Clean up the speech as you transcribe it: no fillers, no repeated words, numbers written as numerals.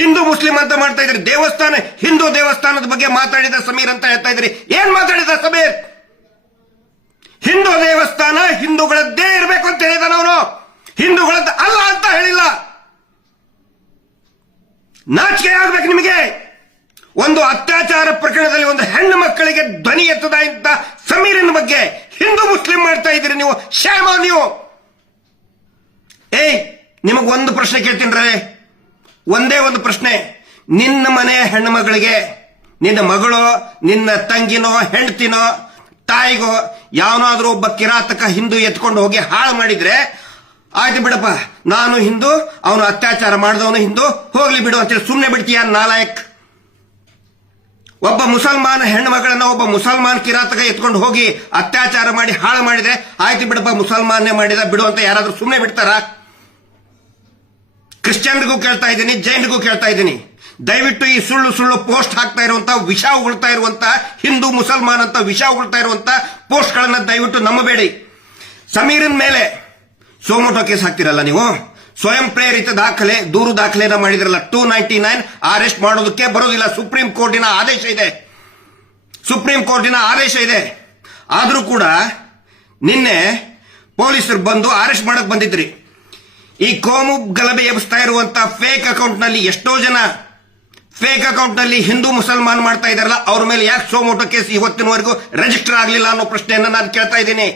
Hindu Muslim ಅಂತ ಮಾಡ್ತಾ ಇದ್ರಿ. ದೇವಸ್ಥಾನ ಹಿಂದೂ ದೇವಸ್ಥಾನದ ಬಗ್ಗೆ ಮಾತಾಡಿದ ಸಮೀರ್ ಅಂತ ಹೇಳ್ತಾ ಇದ್ರಿ. ಏನ್ ಮಾತಾಡಿದ ಸಮೀರ್? ಹಿಂದೂ ದೇವಸ್ಥಾನ ಹಿಂದೂಗಳದ್ದೇ ಇರಬೇಕು ಅಂತ ಹೇಳಿದ. ಅವನು ಹಿಂದೂಗಳದ್ದು ಅಲ್ಲ ಅಂತ ಹೇಳಿಲ್ಲ. ನಾಚಿಕೆ ಆಗ್ಬೇಕು ನಿಮಗೆ. ಒಂದು ಅತ್ಯಾಚಾರ ಪ್ರಕರಣದಲ್ಲಿ ಒಂದು ಹೆಣ್ಣು ಮಕ್ಕಳಿಗೆ ಧ್ವನಿ ಎತ್ತದ ಇಂತ ಸಮೀರಿನ ಬಗ್ಗೆ ಹಿಂದೂ ಮುಸ್ಲಿಂ ಮಾಡ್ತಾ ಇದ್ದೀರಿ ನೀವು. ಶ್ಯಾಮ ನೀವು. ನಿಮಗೊಂದು ಪ್ರಶ್ನೆ ಕೇಳ್ತೀನಿ. ಒಂದೇ ಒಂದು ಪ್ರಶ್ನೆ. ನಿನ್ನ ಮನೆ ಹೆಣ್ಣು ಮಗಳಿಗೆ ನಿನ್ನ ಮಗಳು, ನಿನ್ನ ತಂಗಿನೋ, ಹೆಂಡತಿನೋ, ತಾಯಿಗೋ ಯಾವನಾದ್ರೂ ಒಬ್ಬ ಕಿರಾತಕ ಹಿಂದೂ ಎತ್ಕೊಂಡು ಹೋಗಿ ಹಾಳು ಮಾಡಿದ್ರೆ ಆಯ್ತು ಬಿಡಪ್ಪ, ನಾನು ಹಿಂದೂ, ಅವನು ಅತ್ಯಾಚಾರ ಮಾಡಿದವನು ಹಿಂದೂ, ಹೋಗ್ಲಿ ಬಿಡು ಅಂತೇಳಿ ಸುಮ್ಮನೆ ಬಿಡ್ತೀಯ ನಾಲಾಯಕ್? ಒಬ್ಬ ಮುಸಲ್ಮಾನ ಹೆಣ್ಣು ಮಗಳನ್ನ ಒಬ್ಬ ಮುಸಲ್ಮಾನ್ ಕಿರಾತಕ ಎತ್ಕೊಂಡು ಹೋಗಿ ಅತ್ಯಾಚಾರ ಮಾಡಿ ಹಾಳು ಮಾಡಿದ್ರೆ ಆಯ್ತು ಬಿಡಪ್ಪ, ಮುಸಲ್ಮಾನ್ನೇ ಮಾಡಿದ ಬಿಡು ಅಂತ ಯಾರಾದ್ರೂ ಸುಮ್ಮನೆ ಬಿಡ್ತಾರ? ಕ್ರಿಶ್ಚಿಯನ್ರಿಗೂ ಕೇಳ್ತಾ ಇದ್ದೀನಿ, ಜೈನ್ರಿಗೂ ಕೇಳ್ತಾ ಇದ್ದೀನಿ, ದಯವಿಟ್ಟು ಈ ಸುಳ್ಳು ಸುಳ್ಳು ಪೋಸ್ಟ್ ಹಾಕ್ತಾ ಇರುವಂತ, ವಿಷ ಉಗುಳ್ತಾ ಇರುವಂತ, ಹಿಂದೂ ಮುಸಲ್ಮಾನ್ ಅಂತ ವಿಷ ಉಗುಳ್ತಾ ಇರುವಂತ ಪೋಸ್ಟ್ ಗಳನ್ನ ದಯವಿಟ್ಟು ನಂಬಬೇಡಿ. ಸಮೀರನ್ ಮೇಲೆ ಸೋಮೋಟೋ ಕೇಸ್ ಹಾಕ್ತಿರಲ್ಲ ನೀವು, ಸ್ವಯಂ ಪ್ರೇರಿತ ದಾಖಲೆ, ದೂರು ದಾಖಲೆನ ಮಾಡಿದ್ರಲ್ಲ, 299 ಅರೆಸ್ಟ್ ಮಾಡೋದಕ್ಕೆ ಬರೋದಿಲ್ಲ. ಸುಪ್ರೀಂ ಕೋರ್ಟಿನ ಆದೇಶ ಇದೆ. ಸುಪ್ರೀಂ ಕೋರ್ಟಿನ ಆದೇಶ ಇದೆ. ಆದ್ರೂ ಕೂಡ ನಿನ್ನೆ ಪೊಲೀಸರು ಬಂದು ಅರೆಸ್ಟ್ ಮಾಡಕ್ ಬಂದಿದ್ರಿ. ಈ ಕೋಮು ಗಲಭೆ ಎಬ್ಬಿಸ್ತಾ ಇರುವಂತ ಫೇಕ್ ಅಕೌಂಟ್ ನಲ್ಲಿ ಎಷ್ಟೋ ಜನ ಫೇಕ್ ಅಕೌಂಟ್ ನಲ್ಲಿ ಹಿಂದೂ ಮುಸಲ್ಮಾನ್ ಮಾಡ್ತಾ ಇದಾರಲ್ಲ, ಅವ್ರ ಮೇಲೆ ಯಾಕೆ ಸೋಮೋಟೋ ಕೇಸ್ ಇವತ್ತಿನವರೆಗೂ ರಿಜಿಸ್ಟರ್ ಆಗಲಿಲ್ಲ ಅನ್ನೋ ಪ್ರಶ್ನೆಯನ್ನ ನಾನು ಕೇಳ್ತಾ ಇದ್ದೀನಿ.